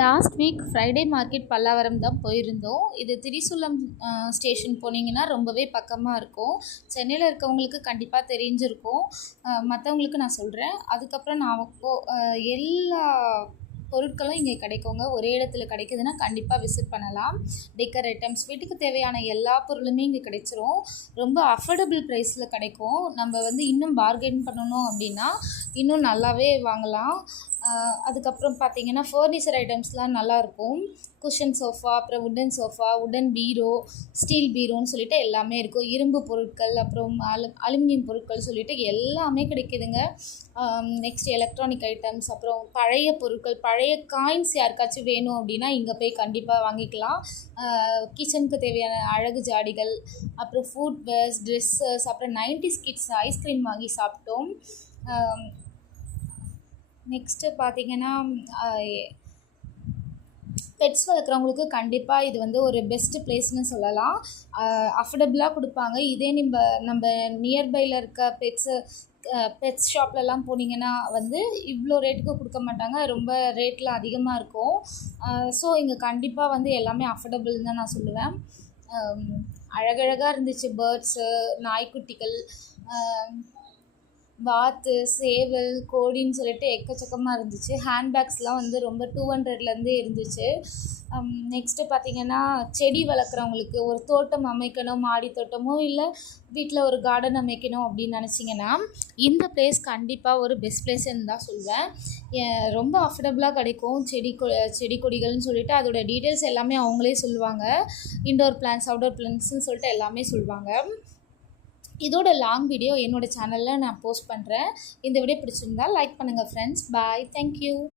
Last week Friday market Pallavaram தான் போயிருந்தோம். இது திரிசூலம் ஸ்டேஷன் போனீங்கன்னா ரொம்பவே பக்கமாக இருக்கும். சென்னையில் இருக்கவங்களுக்கு கண்டிப்பாக தெரிஞ்சிருக்கும். மற்றவங்களுக்கு நான் சொல்கிறேன். அதுக்கப்புறம் நான் எல்லா பொருட்களும் இங்கே கிடைக்குங்க. ஒரே இடத்துல கிடைக்குதுன்னா கண்டிப்பாக விசிட் பண்ணலாம். டெக்கர் ஐட்டம்ஸ், வீட்டுக்கு தேவையான எல்லா பொருளுமே இங்கே கிடைச்சிரும். ரொம்ப அஃபோர்டபுள் ப்ரைஸில் கிடைக்கும். நம்ம இன்னும் பார்கெயின் பண்ணணும் அப்படின்னா இன்னும் நல்லாவே வாங்கலாம். அதுக்கப்புறம் பார்த்திங்கன்னா ஃபர்னிச்சர் ஐட்டம்ஸ்லாம் நல்லாயிருக்கும். குஷன் சோஃபா, அப்புறம் உட்டன் சோஃபா, உட்டன் பீரோ, ஸ்டீல் பீரோன்னு சொல்லிட்டு எல்லாமே இருக்கும். இரும்பு பொருட்கள், அப்புறம் அலுமினியம் பொருட்கள் சொல்லிட்டு எல்லாமே கிடைக்கிதுங்க. நெக்ஸ்ட் எலக்ட்ரானிக் ஐட்டம்ஸ், அப்புறம் பழைய பொருட்கள், பழைய காயின்ஸ் யாருக்காச்சும் வேணும் அப்படின்னா இங்கே போய் கண்டிப்பாக வாங்கிக்கலாம். கிச்சனுக்கு தேவையான அழகு ஜாடிகள், அப்புறம் ஃபுட்வேர்ஸ், ட்ரெஸ்ஸஸ், அப்புறம் 90s கிட்ஸ் ஐஸ்கிரீம் வாங்கி சாப்பிட்டோம். நெக்ஸ்ட்டு பார்த்திங்கன்னா பெட்ஸ் வளர்க்குறவங்களுக்கு கண்டிப்பாக இது ஒரு பெஸ்ட்டு ப்ளேஸ்னு சொல்லலாம். அஃபோர்டபுளாக கொடுப்பாங்க. இதே நம்ம நியர்பையில் இருக்க பெட்ஸ் ஷாப்லலாம் போனீங்கன்னா இவ்வளோ ரேட்டுக்கு கொடுக்க மாட்டாங்க. ரொம்ப ரேட்லாம் அதிகமாக இருக்கும். ஸோ இங்கே கண்டிப்பாக எல்லாமே அஃபோர்டபுள்னு தான் நான் சொல்லுவேன். அழகழகாக இருந்துச்சு. பேர்ட்ஸு, நாய்க்குட்டிகள், வாத்து, சேவல், கோழின்னு சொல்லிட்டு எக்கச்சக்கமாக இருந்துச்சு. ஹேண்ட்பேக்ஸ்லாம் ரொம்ப 200லேருந்தே இருந்துச்சு. நெக்ஸ்ட்டு பார்த்திங்கன்னா செடி வளர்க்குறவங்களுக்கு ஒரு தோட்டம் அமைக்கணும், மாடி தோட்டமோ இல்லை வீட்டில் ஒரு கார்டன் அமைக்கணும் அப்படின்னு நினச்சிங்கன்னா இந்த பிளேஸ் கண்டிப்பாக ஒரு பெஸ்ட் பிளேஸ்ன்னு தான் சொல்வேன். ரொம்ப அஃபோர்டபுளாக கிடைக்கும். செடி கொடிகள்னு சொல்லிட்டு அதோட டீட்டெயில்ஸ் எல்லாமே அவங்களே சொல்லுவாங்க. இன்டோர் பிளான்ஸ், அவுட்டோர் பிளான்ஸ்ன்னு சொல்லிட்டு எல்லாமே சொல்லுவாங்க. இதோட லாங் வீடியோ என்னோடய சேனலில் நான் போஸ்ட் பண்ணுறேன். இந்த வீடியோ பிடிச்சிருந்தால் லைக் பண்ணுங்கள் ஃப்ரெண்ட்ஸ். பாய். தேங்க்யூ.